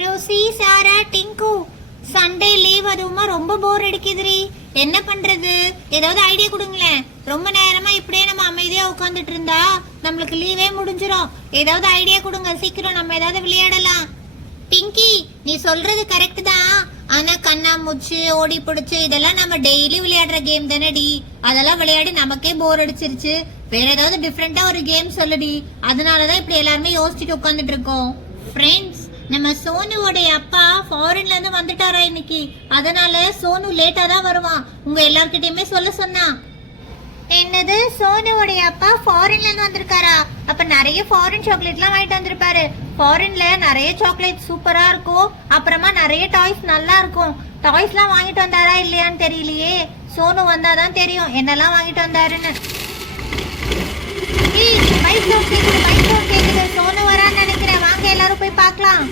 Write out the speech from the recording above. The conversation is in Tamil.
ரோசி, சாரா, டிங்கு, சண்டே லீவ் அதுவுமா ரொம்ப போர் அடிக்குதுரி. என்ன பண்றது? ஏதாவது ஐடியா கொடுங்களேன். ரொம்ப நேரமா இப்படியே நம்ம அமைதியா உட்காந்துட்டு இருந்தா நம்மளுக்கு லீவே முடிஞ்சிரும். ஏதாவது ஐடியா கொடுங்க சீக்கிரம், நம்ம ஏதாவது விளையாடலாம். பிங்கி, நீ சொல்றது கரெக்ட் தான். ஆனா கண்ணாமூச்சி, ஓடி பிடிச்சு இதெல்லாம் நம்ம டெய்லி விளையாடுற கேம் தானடி. அதெல்லாம் விளையாடி நமக்கே போர் அடிச்சிருச்சு. வேற ஏதாவது டிஃப்ரெண்டா ஒரு கேம் சொல்லுடி. அதனாலதான் இப்படி எல்லாருமே யோசிச்சுட்டு உட்காந்துட்டு இருக்கோம். ஃப்ரெண்ட்ஸ், நம்ம சோனுவோடைய அப்பா ஃபாரின்ல இருந்து வந்துட்டாரா இன்னைக்கு. அதனால சோனு லேட்டா தான் வருவான். உங்க எல்லார்கிட்டயுமே சொல்ல சொன்னா. என்னது, சோனுவோடைய அப்பா ஃபாரின்ல இருந்து வந்திருக்காரா? அப்ப நிறைய ஃபாரின் சாக்லேட்லாம் வாங்கிட்டு வந்திருப்பாரு. ஃபாரின்ல நிறைய சாக்லேட் சூப்பரா இருக்கும். அப்புறமா நிறைய டாய்ஸ் நல்லா இருக்கும். டாய்ஸ்லாம் வாங்கிட்டு வந்தாரா இல்லையான்னு தெரியலையே. சோனு வந்தாதான் தெரியும் என்னெல்லாம் வாங்கிட்டு வந்தாருன்னு. பைக் சவுண்ட் கேக்குது. சோனு வரான்னு நினைக்கிறேன். வாங்க எல்லாரும் போய் பார்க்கலாம்.